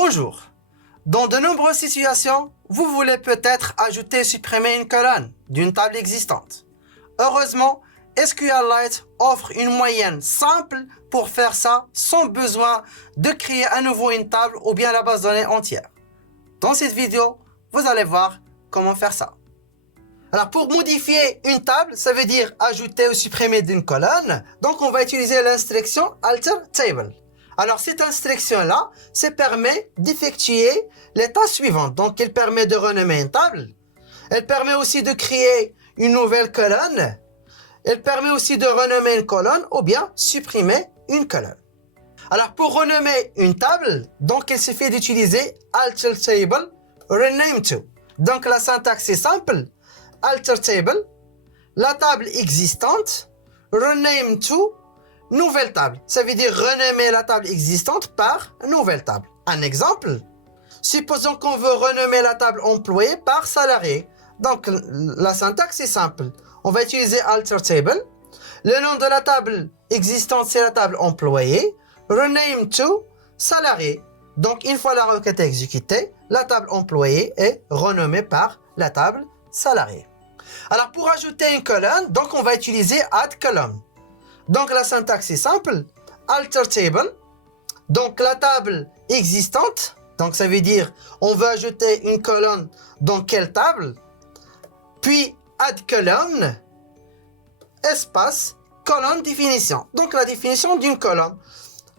Bonjour. Dans de nombreuses situations, vous voulez peut-être ajouter et supprimer une colonne d'une table existante. Heureusement, SQLite offre une moyenne simple pour faire ça sans besoin de créer à nouveau une table ou bien la base de données entière. Dans cette vidéo, vous allez voir comment faire ça. Alors pour modifier une table, ça veut dire ajouter ou supprimer d'une colonne. Donc on va utiliser l'instruction alter table. Alors cette instruction-là, ça permet d'effectuer les tâches suivantes. Donc elle permet de renommer une table. Elle permet aussi de créer une nouvelle colonne. Elle permet aussi de renommer une colonne ou bien supprimer une colonne. Alors pour renommer une table, donc il suffit d'utiliser alter table rename to. Donc la syntaxe est simple. Alter table, la table existante, rename to, nouvelle table. Ça veut dire renommer la table existante par nouvelle table. Un exemple, supposons qu'on veut renommer la table employé par salarié. Donc la syntaxe est simple. On va utiliser alter table. Le nom de la table existante, c'est la table employé. Rename to, salarié. Donc une fois la requête exécutée, la table employée est renommée par la table salarié. Alors pour ajouter une colonne, donc on va utiliser add column. Donc la syntaxe est simple, alter table. Donc la table existante, donc ça veut dire on veut ajouter une colonne dans quelle table? Puis add column, espace, colonne définition. Donc la définition d'une colonne.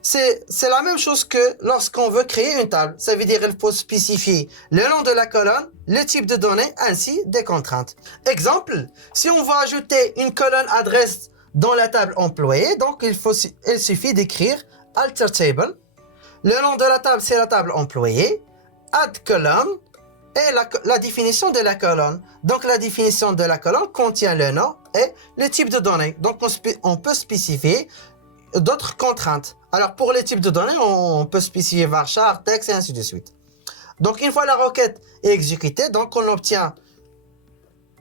C'est la même chose que lorsqu'on veut créer une table. Ça veut dire qu'il faut spécifier le nom de la colonne, le type de données, ainsi des contraintes. Exemple, si on veut ajouter une colonne adresse dans la table employée, donc il suffit d'écrire alter table. Le nom de la table, c'est la table employée. Add column et la définition de la colonne. Donc la définition de la colonne contient le nom et le type de données. Donc on peut spécifier d'autres contraintes. Alors pour les types de données, on peut spécifier varchar, texte et ainsi de suite. Donc une fois la requête est exécutée, donc on obtient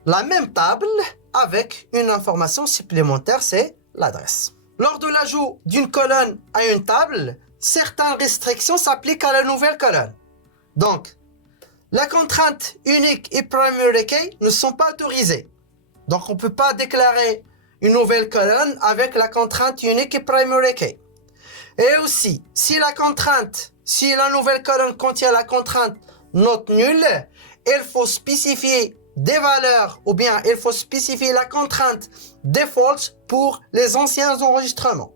la même table avec une information supplémentaire, c'est l'adresse. Lors de l'ajout d'une colonne à une table, certaines restrictions s'appliquent à la nouvelle colonne. Donc la contrainte unique et primary key ne sont pas autorisées. Donc on ne peut pas déclarer une nouvelle colonne avec la contrainte unique et primary key. Et aussi, si la nouvelle colonne contient la contrainte not nulle, il faut spécifier des valeurs ou bien il faut spécifier la contrainte default pour les anciens enregistrements.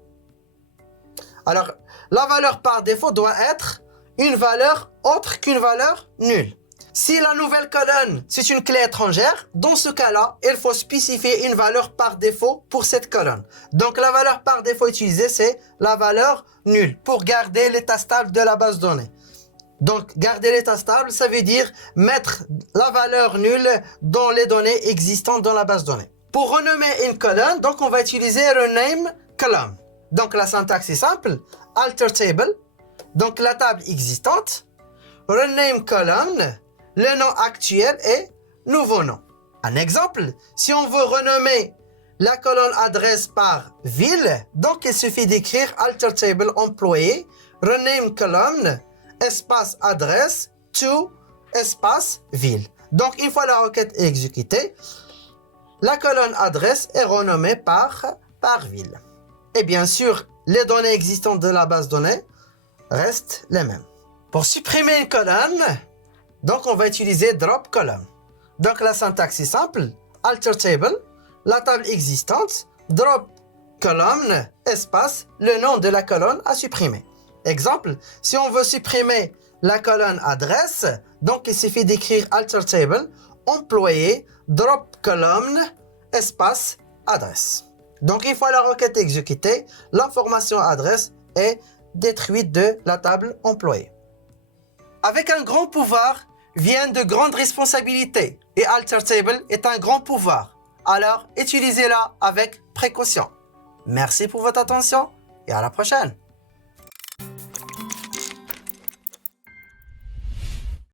Alors, la valeur par défaut doit être une valeur autre qu'une valeur nulle. Si la nouvelle colonne, c'est une clé étrangère, dans ce cas-là, il faut spécifier une valeur par défaut pour cette colonne. Donc la valeur par défaut utilisée, c'est la valeur nulle pour garder l'état stable de la base de données. Donc garder l'état stable, ça veut dire mettre la valeur nulle dans les données existantes dans la base de données. Pour renommer une colonne, donc on va utiliser rename column. Donc la syntaxe est simple, alter table, donc la table existante, rename column, le nom actuel et nouveau nom. Un exemple, si on veut renommer la colonne adresse par ville, donc il suffit d'écrire alter table employé, rename column, espace adresse, to, espace ville. Donc une fois la requête est exécutée, la colonne adresse est renommée par ville. Et bien sûr, les données existantes de la base de données restent les mêmes. Pour supprimer une colonne, donc on va utiliser drop column. Donc la syntaxe est simple, alter table, la table existante, drop column, espace, le nom de la colonne à supprimer. Exemple, si on veut supprimer la colonne adresse, donc il suffit d'écrire alter table, employé, drop column, espace, adresse. Donc une fois la requête exécutée, l'information adresse est détruite de la table employée. Avec un grand pouvoir viennent de grandes responsabilités et alter table est un grand pouvoir. Alors utilisez-la avec précaution. Merci pour votre attention et à la prochaine.